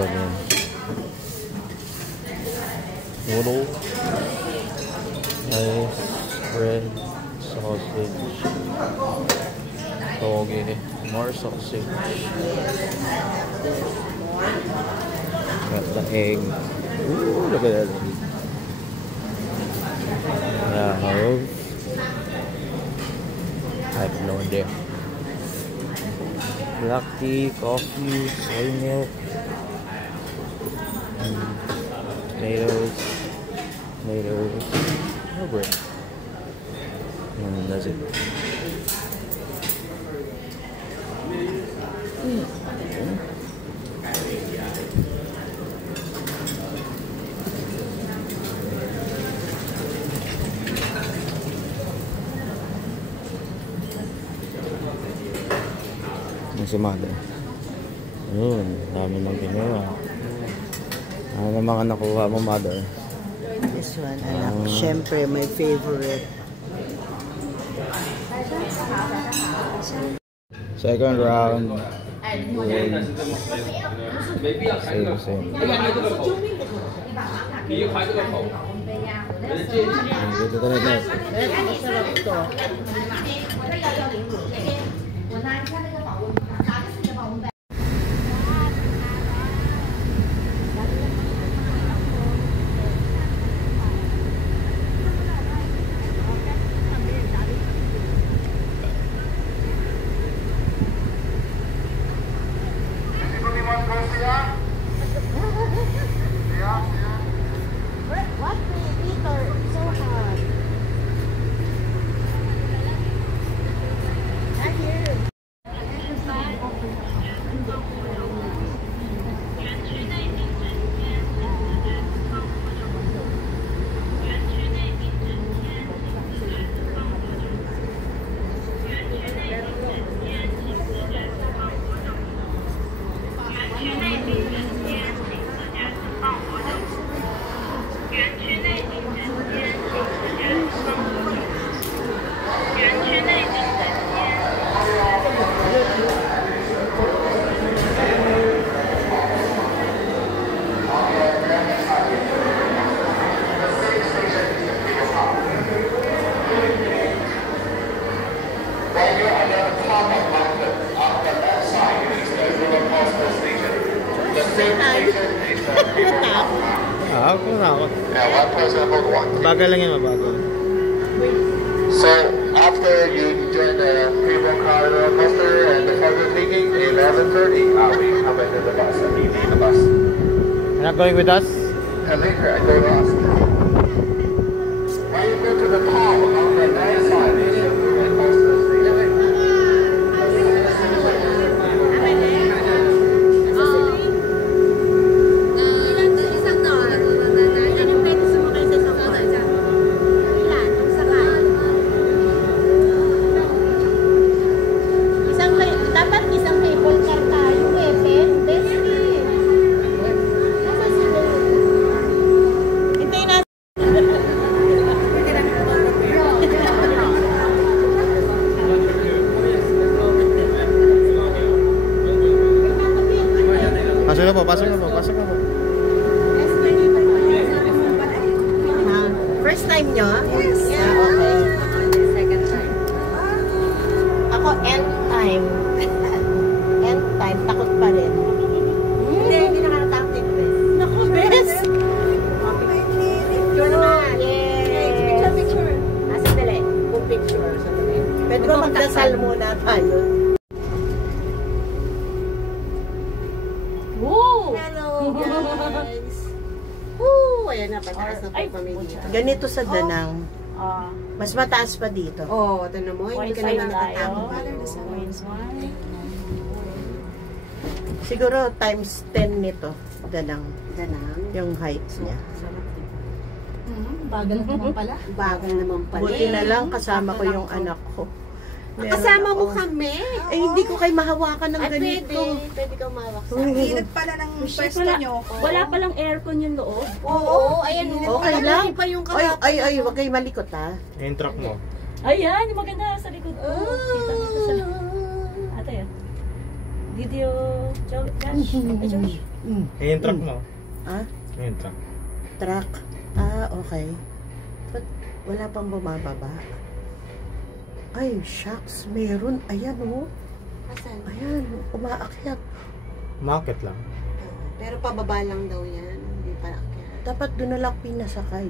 one yan. Noodle. Rice. Bread. Sausage. Toge. More sausage. Got the egg. Ooh, look at that. Yeah, I have no idea. Black tea, coffee, soy milk, tomatoes, no bread. And that's it. Si mother. Yun, dami nang ginawa. Ano na mga nakuha mo, mother? This one, anak. Siyempre, my favorite. Second round. Same. Dito tayo na. Masarap to. Ako na ako. Bagal lang yan, mabagal. So, after you join the cable car roller coaster and the further thinking, 11:30, we come back to the bus. We leave the bus. You're not going with us? And later, I go to us. When you go to the top on the right side, is the roller coaster station. Pasok na po. First time nyo? Yes. Okay. Second time. Ako, end time. End time. Takot pa rin. Hindi nakaratakot yung best. Naku, best! Picture na. Yay! Picture. Sandali. Kung picture. Pwede ba magdasal muna tayo? Guys. Ayan na, pataas na po kami dito. Ganito sa Danang. Mas mataas pa dito. Tignan mo, hindi ka naman natatakot. Siguro times 10 nito, Danang. Yung heights niya. Bagal naman pala. Buti na lang kasama ko yung anak ko. Kasama mo kami? Hindi ko kayo mahawakan ng ganito. Pwede kang mahawak sa Ang hirap pala ng pwesto nyo. Wala palang aircon yung loob. Oo, ayan. Okay lang. Ay, wag kayo malikot ha. Yung truck mo. Ayan, maganda sa likod ko. Kita mo sa likod. Ate, video. Josh. Eh, yung truck mo. Ah? Yung truck. Truck. Ah, okay. But wala pang bumababa. Ay, shucks. Meron. Ayan, oh. Ayan, umaakyat. Market lang. Pero pababa lang daw yan. Hindi pa akyat. Dapat doon na lang pinasakay.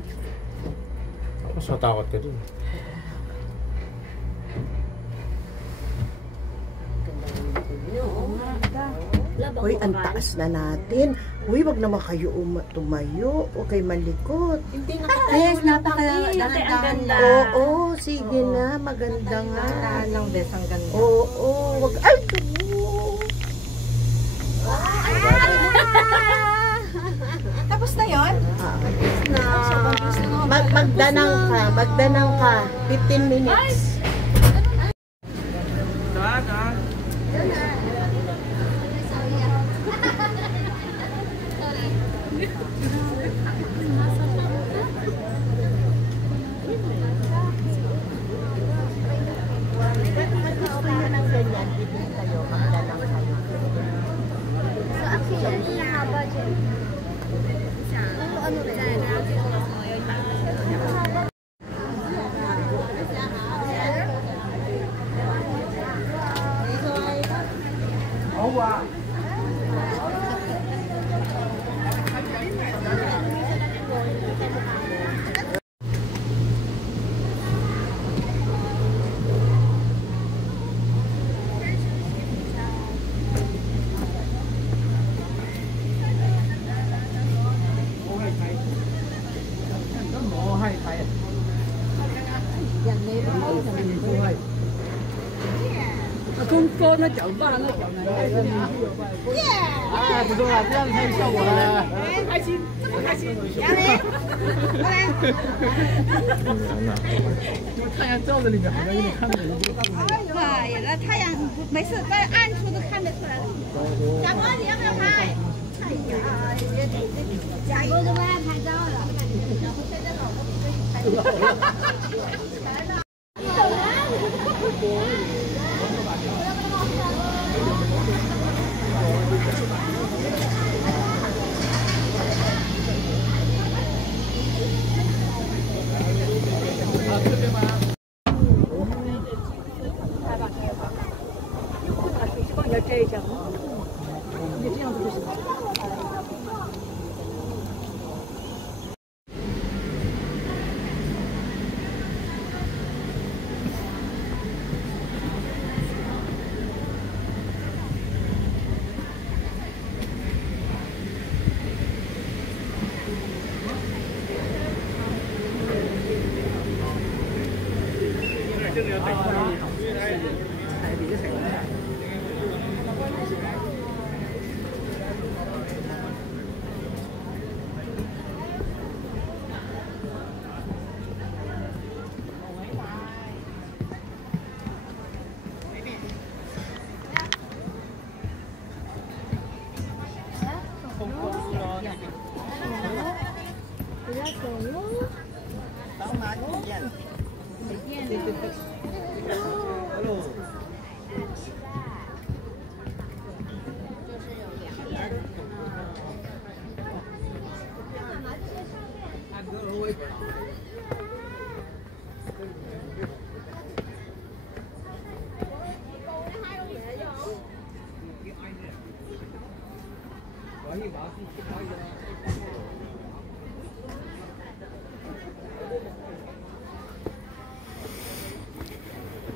Mas matakot ka dun. Uy, ang taas na natin. Uy, wag naman kayo tumayo. O kay malikot. Hindi nakatayo. Napaka-dahan-dahan lang. Oo, sige na. Maganda nga. Dahan lang, bes. Ang ganda. Oo, wag. Ay, Tapos na yun? Magdanang ka. 15 minutes.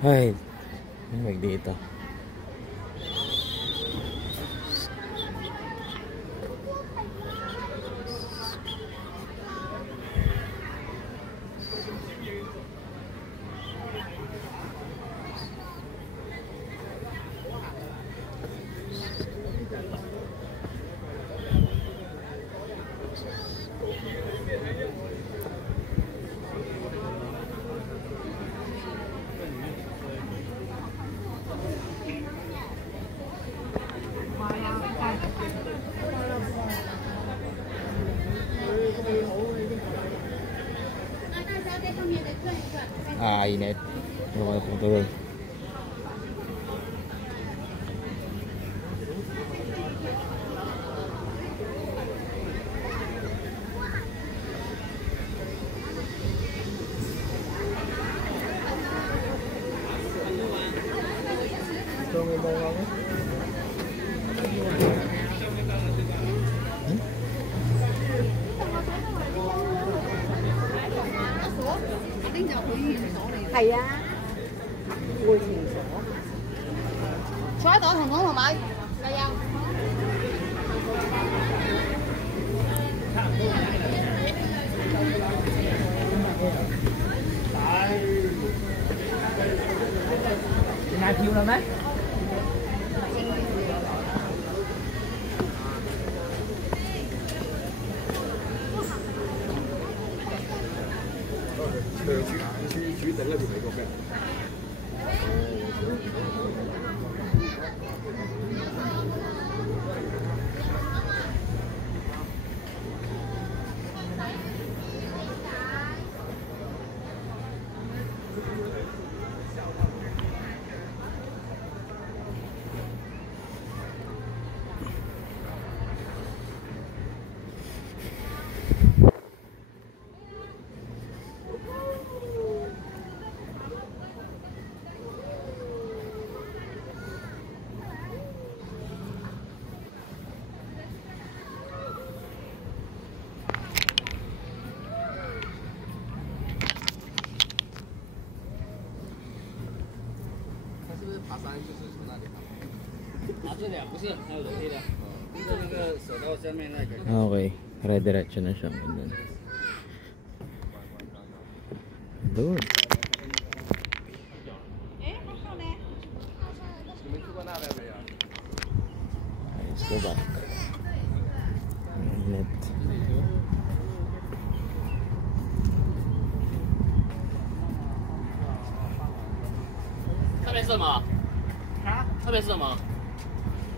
Ay, may dito. Init. Ano ka na punta doon? 係啊，會清楚。坐喺度同工同埋係啊。買票啦咩？主頂嗰條美國嘅。爬山就是从那里爬。啊，这里不是，还有楼梯的，就是那个手到下面那个。Okay, dire-diretso na siya. Doon. Let's go back. Inlet. 那边是什么？啊？那边是什么？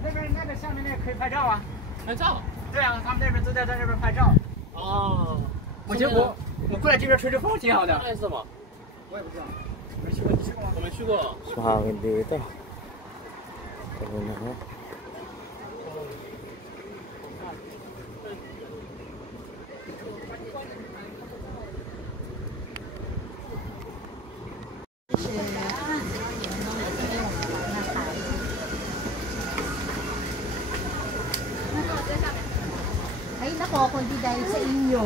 那个下面那个可以拍照啊。拍照？对啊，他们那边都在那边拍照。哦。我觉得我过来这边吹吹风挺好的。那边是什么？我也不知道。没去过，你去过吗？我没去过。Mahangin dito. Tago na ha. Ay nako, kundi dahil sa inyo.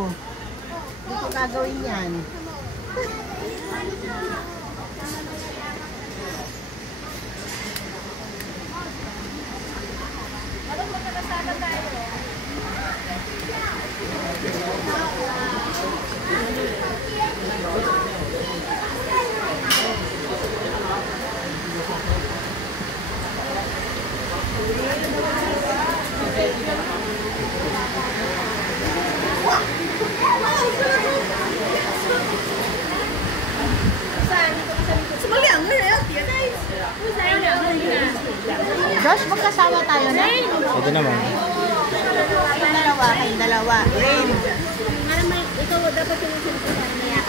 Hindi ko gagawin yan. Josh, magkasama tayo na? Ito naman. Kayong dalawa. Rain. Ikaw dapat yung sinusunod na yan.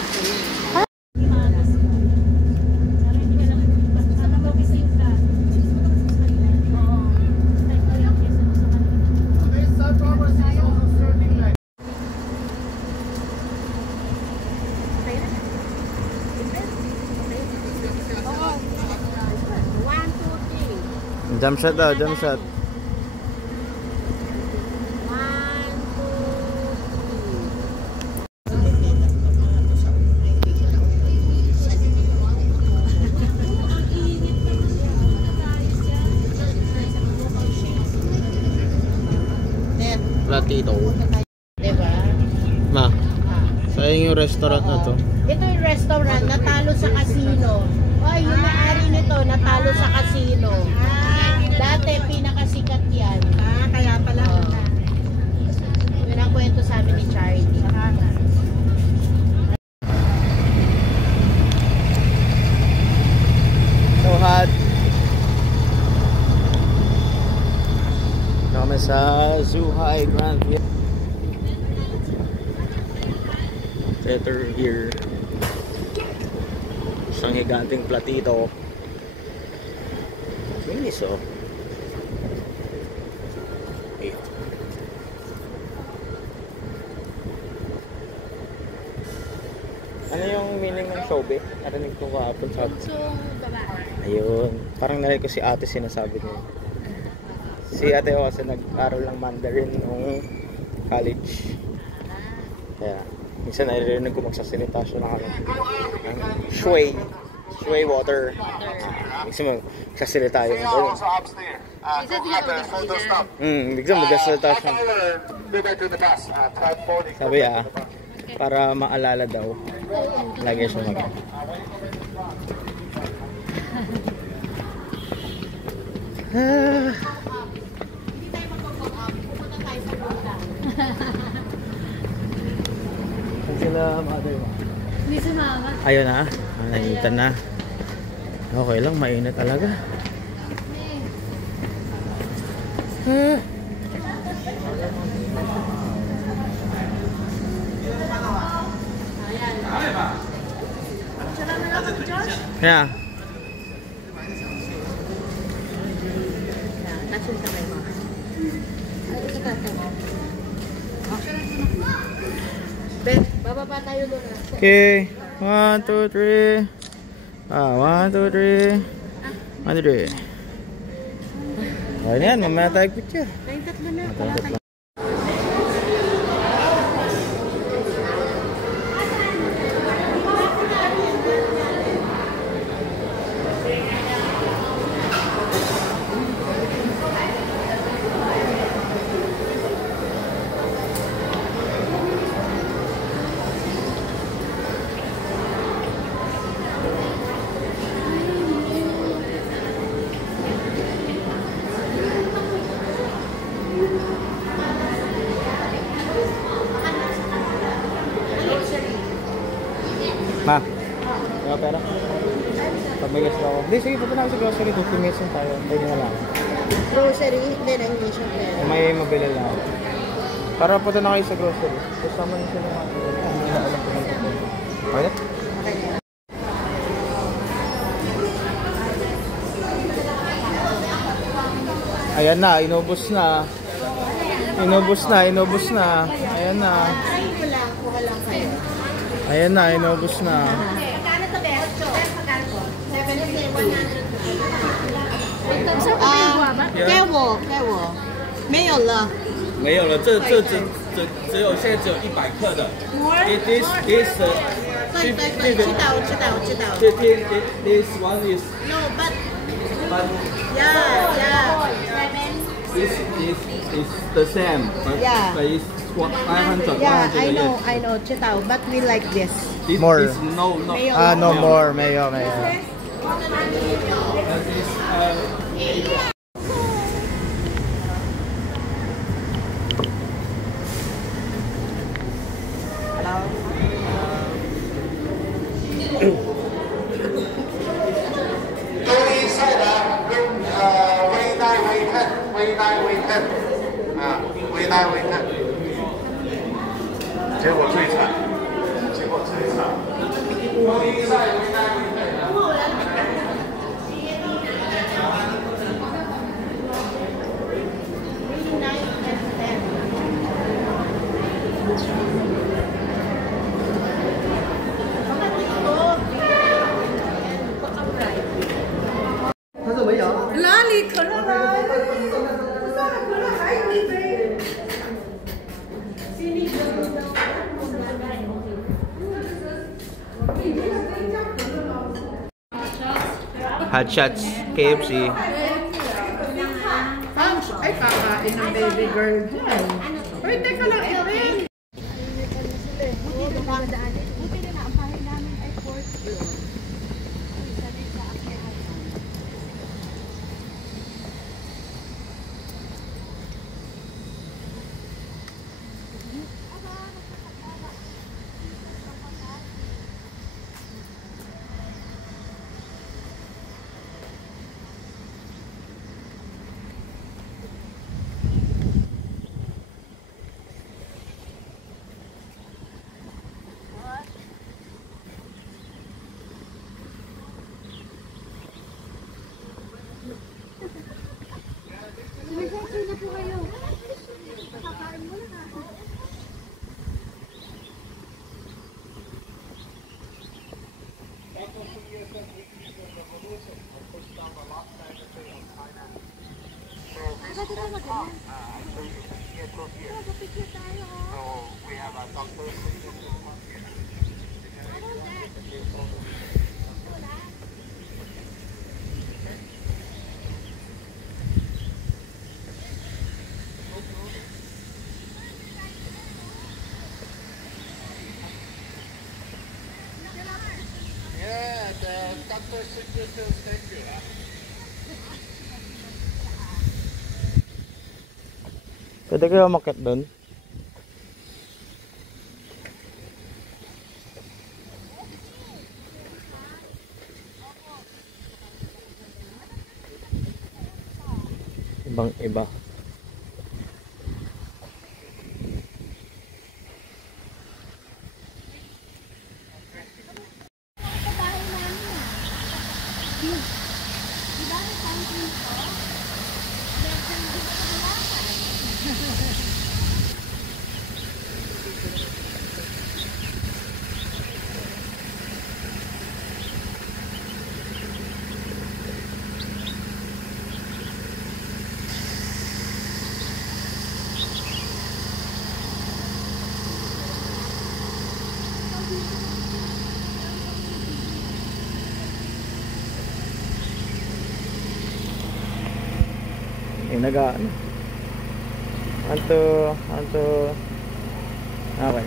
Jump shot daw, jump shot. Platito. Diba? Ma, sayang yung restaurant na to. Ito yung restaurant, natalo sa casino. Ay, yung may-ari nito, natalo sa casino. Dati, pinakasikat yan. Kaya pala. Yun ang kwento sa amin ni Charlie. So hot. Kami sa Zhuhai Grand View. Theater here. Isang higanting platito. Linis oh. Okay. Ano yung meaning ng shobe? Narinig ko kahapon sa ayun. Parang narinig ko si ate sinasabi niya. Si ate ko kasi nag-aral ng Mandarin nung college. Kaya Minsan naririnig ko magsasalita siya ng ano. Shui. Shui water. Minsan magsasalita yun. Also upstairs. Go have a photo stop. Minsan magsasalita siya. Go back to the bus. 12:40. Sabi para maalala daw. Lagi siya mag sila mother mo? Hindi sumama. Ayun na. Nainitan na. Okay lang, mainit talaga. Yeah. Nasun sa kayo. Ben, bababa tayo doon. Okay. 1, 2, 3. 1, 2, 3. 1, 2, 3. Ayan, mamaya tayo picture. Kayong tatlo na. Ma, may pera? Pag may gas ako. Hindi, sige, punta na ako sa grocery. 15 minutes lang tayo. Tayo na lang. Grocery, hindi na English ang pera. May mabili lang ako. Para punta na kayo sa grocery. Kasama niyo sila mga hindi na alam kung ano. Okay na? Okay na. Ayan na, inubos na. Inubos na, inubos na. Ayan na. Ay, wala. Kuha lang kayo. Ayan na, inubos na. Magkano to, Ben? Magkano po? 100. 给我，给我，没有了。没有了，只有现在只有100克的。This 对，知道。 this one is No, but but yeah. this is the same, but Yeah. but it's 500. Yeah, 100 I know, 知道. But we like this. This More. is no. Mayo. No more. Mayo. That is Go inside, way 9, way 10. Way 9, way 10. Way 9, way 10. 结果最惨。Go inside, way 9, way 10. Hot shots, KFC. Ay, kakain ng baby girl dyan. Uy, teka lang, Erin. So we have a doctor. Pwede kayo umakyat doon? Ibang iba. Nagaan. Anto. Okay.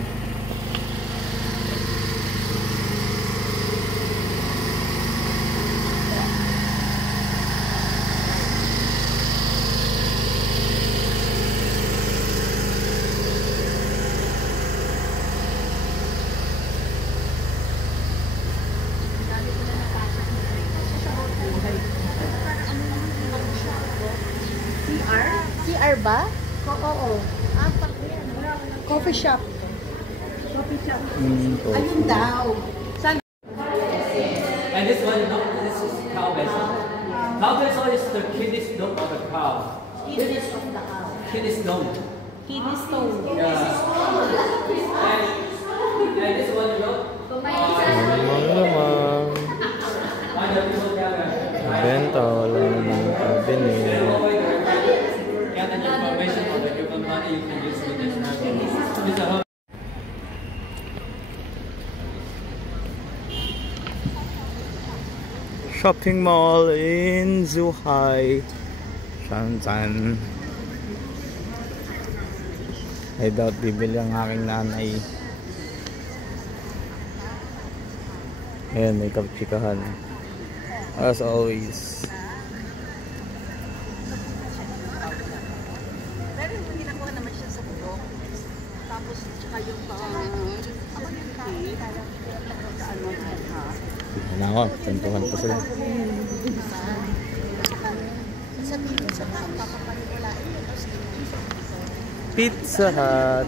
CR ba? Oo. Coffee shop. Ayun daw. And this one, this is cow vessel. Cow vessel is the kidney stone of the cow. Kidneys of the cow. Kidney stone. Kidney stone. Yeah. And this one, you know? Benta, wala naman kabin eh. Get an information on the human money you can use with this. This is a Shopping mall in Zhuhai, Shenzhen. I doubt bibili ang aking nanay. Ayan, may kapchikahan. As always. Pero yung ginakuha naman siya sa bulok. Tapos tsaka yung Ano ako, tentuhan pa sila. sabihin ko sa mga papapaniwalain yun. Pizza Hut.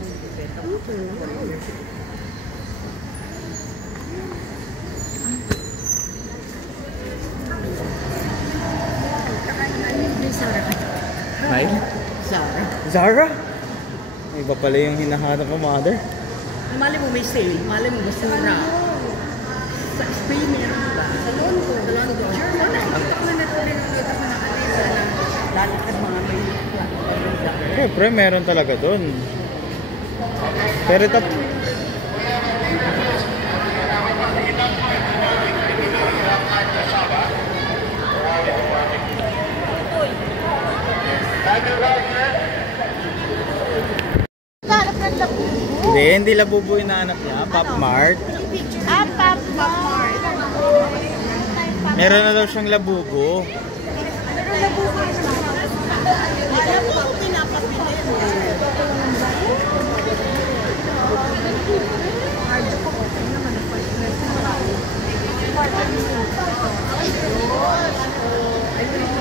May? Zara. Zara? Iba pala yung hinahanap mo, mother. Mali mo may sale, mali mo basura. Sa Spain meron ba? Sa London. Sa London. Ang natuloy ng kita ko na kanila na lalakad mga may Siyempre, meron talaga dun. Pero ito... Hindi labubo yung nahanap niya. Pop Mart. Pop Mart. Meron na daw siyang labubo. Alam mo kung pinapapili mo.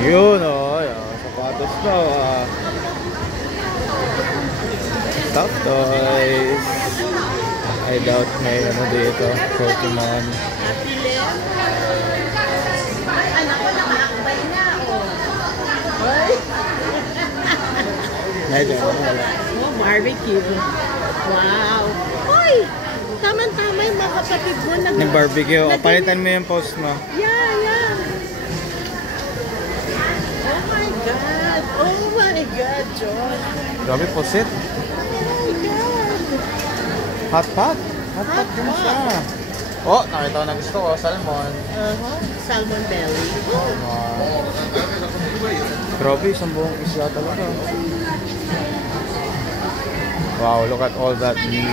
Yun o. Sapatos daw. Top toys. I doubt may ano dito. Pokemon. Anak ko nakaakbay na. Medyo wala. Oh, barbecue. Wow. Hoy! Tama-tama yung mga kapatid mo. Nag-barbecue. O, palitan mo yung post mo. Yeah. Oh my God, John. Grabe posit. Hot pot din siya. Oh, nakita ko na gusto ko. Salmon. Salmon belly. Grabe, isang buong isla talaga. Wow, look at all that meat.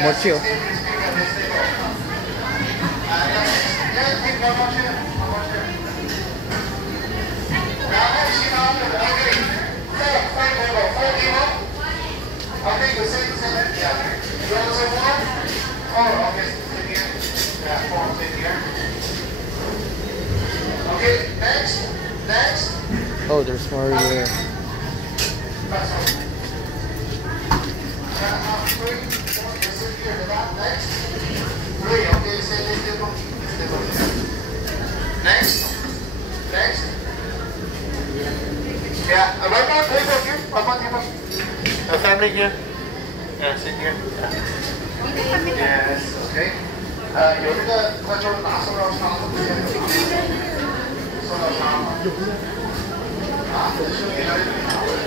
Mochi, oh. Okay, next. Oh, there's more here. Next. Yeah, one more table here. One more table. The family here. Yeah, sit here. Yeah. Yes, okay. 有这个快手拿塑料叉子，塑料叉吗？啊，这是给他拿回来。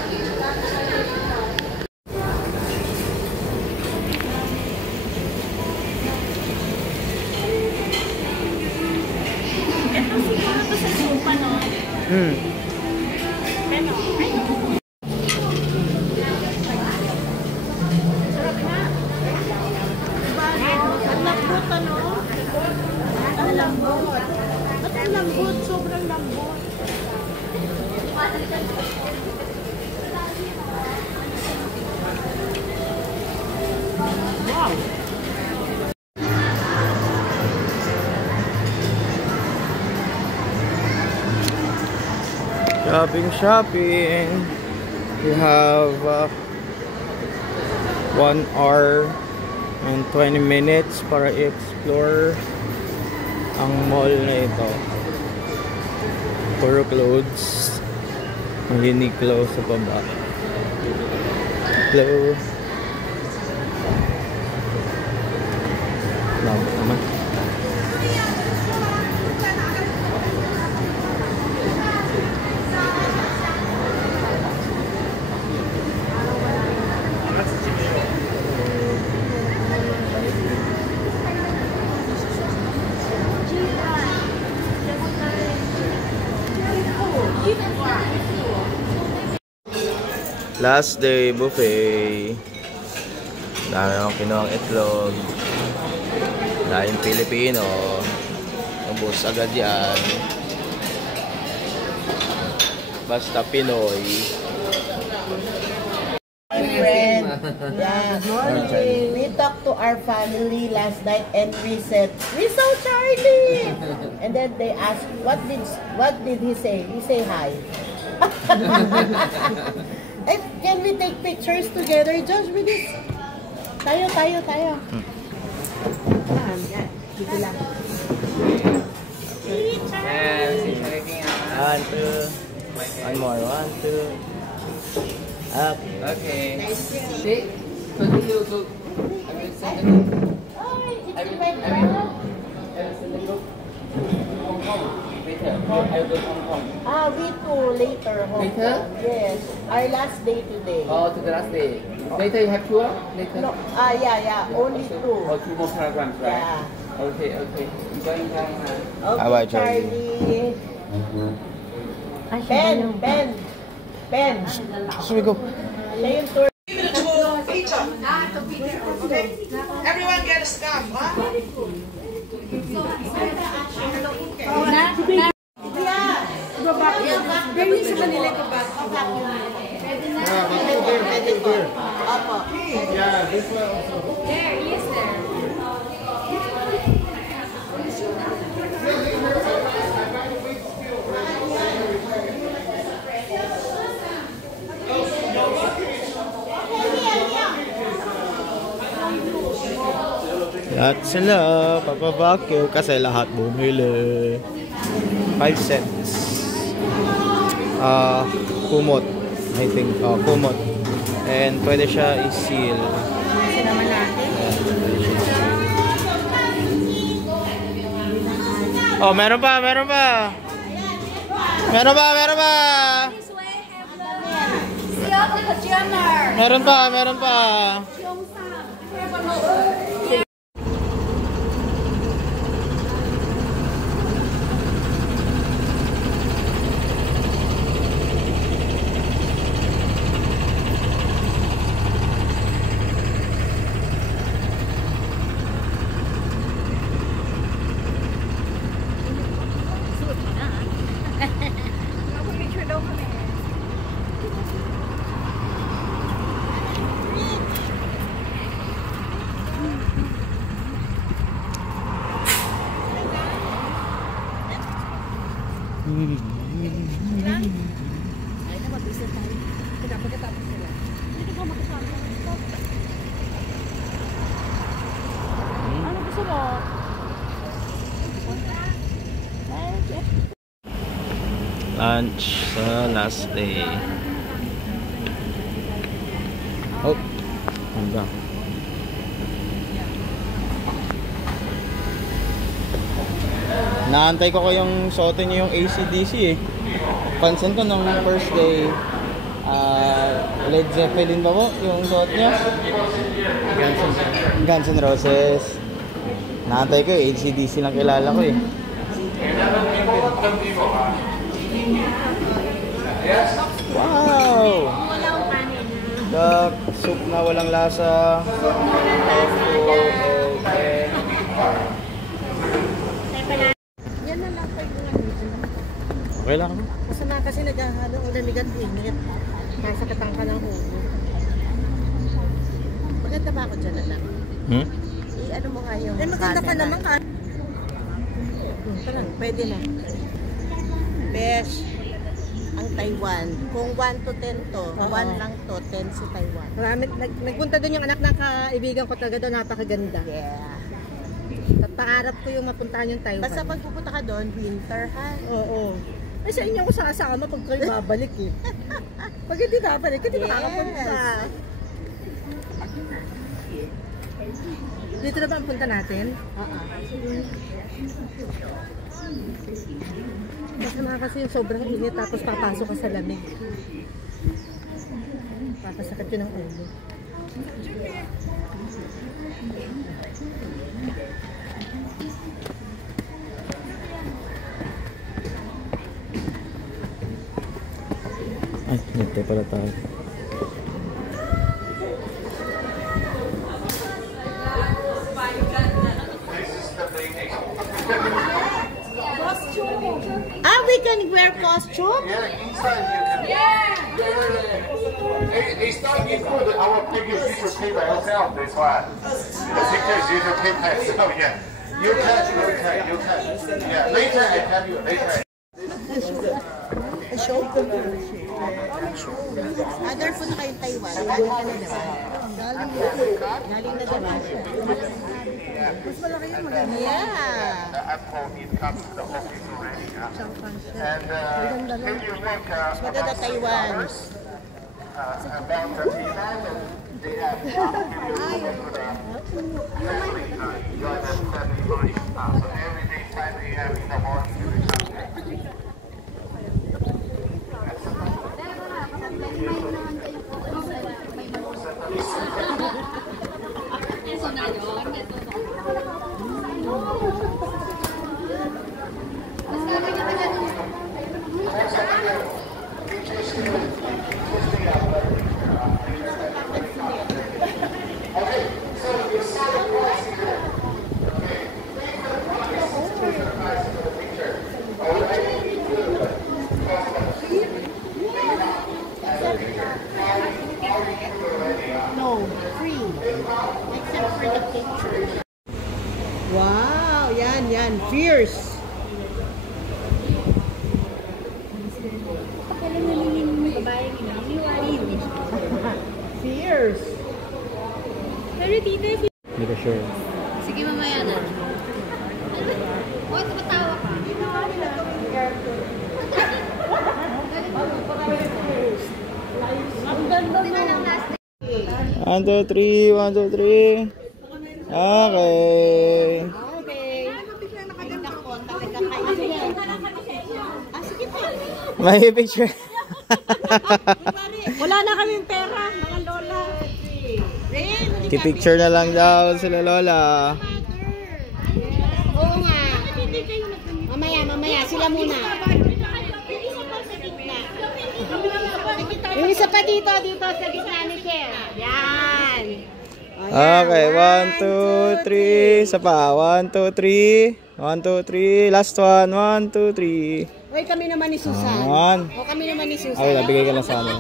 Sobrang lambot. Wow. Shopping. We have 1 hour and 20 minutes para i-explore ang mall na ito. Puro clothes. Ang Uniqlo sa baba. Hello. Naman. Last day buffet. Dami akong kinuhang itlog. Dahil Pilipino. Ubus agad yan. Basta Pinoy. My friend, yeah. We talked to our family last night and we said, "We saw Charlie." And then they asked, what did he say? He say hi. And can we take pictures together, Josh, with this? Tayo. Yan, dito lang. One, two. One more. 1, 2. Okay. Nice to see. See? Continue to. I will send the group. Oh, it's I in will my send the group. Hong Kong. Later. I will go to Hong Kong. We too, later. Hong Later? Kong. Yes. Our last day today. Oh, to the last day. Later you have tour? Later? No, yeah. Only two. Oh, 2 more programs, right? Yeah. Okay. Enjoy time. Okay, Bye-bye, Charlie. Ben. So we go. Siya yung tour. Everyone get a scarf, huh? Bring sa kanila ito ba? Pwede po. Opo. Yeah, this one also. There, he is there. Lahat sila papabakyo kasi lahat bumili. 5 cents. Kumot. I think. Kumot. And pwede siya i-seal. Sinama natin. Oh, meron pa. This way, have the pajama. Meron pa. lunch sa last day. Oh, hanggang. Naantay ko kayong suotin niyo yung AC/DC eh. Pansin ko nung first day, Led Zeppelin ba po yung suot niya? Guns N' Roses. Naantay ko eh, AC/DC lang kilala ko eh. Wow! Duck, soup na walang lasa. Yan na lang pa yung ano. Okay lang ako. Masama kasi naghahalo ang lamig at init. Nasa katangka ng ulo. Maganda ba ako dyan, anak? I-ano mo nga yung maganda ka naman ka. Parang, pwede na. Besh, ang Taiwan. Kung 1 to 10 to, 1 lang to, 10 si Taiwan. Marami, nagpunta doon yung anak ng kaibigan ko talaga doon, napakaganda. Yeah. Pangarap ko yung mapuntahan yung Taiwan. Basta pag pupunta ka doon, winter ha? Oo. Ay sa inyo ko sasama pag kayo babalik eh. Pag hindi babalik, hindi makakapunta. Dito na ba ang punta natin? Oo. Masama kasi yung sobrang init tapos papasok ka sa lamig. Papasakit yun ang ulo. Ay, dito pala tayo. We can wear costume? Yeah, inside you can. Yeah! They started before our previous teacher paid by herself, this one. The pictures usually paid by herself, yeah. You can. Yeah, later I tell you, later. Other po na kayong Taiwan. Galing ka na diba? Galing na diba? Mas malaki yung maganda. Yeah. The apple it comes to the office already. And if you look Maganda Taiwan. about the Taiwan, they have family time. You are the family life. So every day family have in the morning you do something. No, free. Except for the picture. Wow! Yan. Fierce! Fierce! Pero tita, Hindi ko sure. sige mamaya na. Huwag matawa ka. Ang ganda na lang last day. 1, 2, 3. 1, 2, 3. Okay. May picture. Wala na kaming pera, mga lola. Ki-picture na lang daw sila lola. Oo nga. Mamaya, sila muna. Yung isa pa dito sa gitna ni Kel. Yan. Okay, 1, 2, 3. Isa pa. 1, 2, 3. 1, 2, 3. Last one. 1, 2, 3. Hoy, kami naman ni Susan. Ayan. O, kami naman ni Susan. Ay, nabigay ka lang sa amin.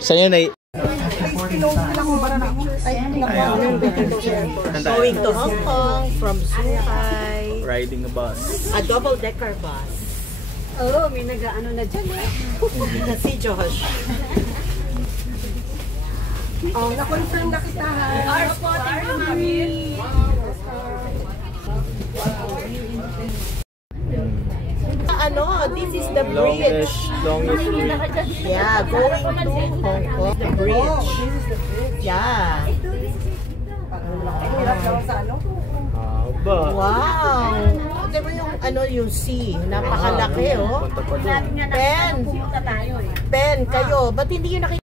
Saan yun ay? Going to Hong Kong from Zhuhai. Riding a bus. A double-decker bus. Oo, may nag-ano na dyan eh. Si Josh. Oh, na-confirm na kita ha. Thank you, Mami. Ano, this is the bridge. Longest bridge. Yeah, going to Hong Kong. The bridge. Yeah. Haba. Wow. Diba yung ano yung sea? Napakalaki oh. Ben, kayo, ba't hindi yun nakikita?